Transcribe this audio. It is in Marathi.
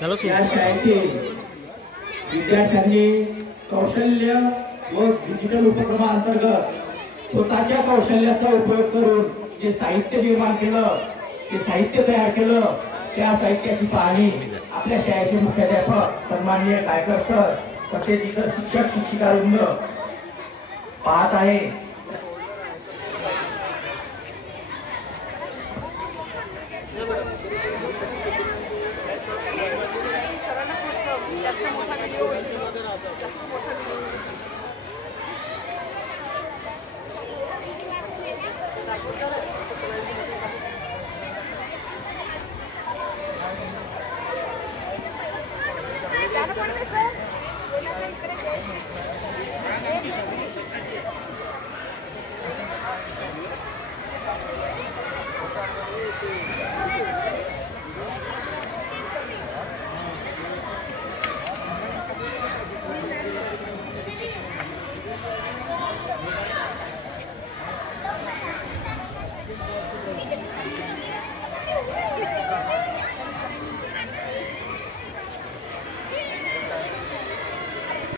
या शाळेतील विद्यार्थ्यांनी कौशल्य व डिजिटल उपक्रमांतर्गत स्वतःच्या कौशल्याचा उपयोग करून जे साहित्य निर्माण केलं, ते साहित्य तयार केलं, त्या साहित्याची पाहणी आपल्या शाळेचे मुख्याध्यापक सन्माननीय गायकर सर तसेच इतर शिक्षक शिक्षिकावृंद पाहत आहे।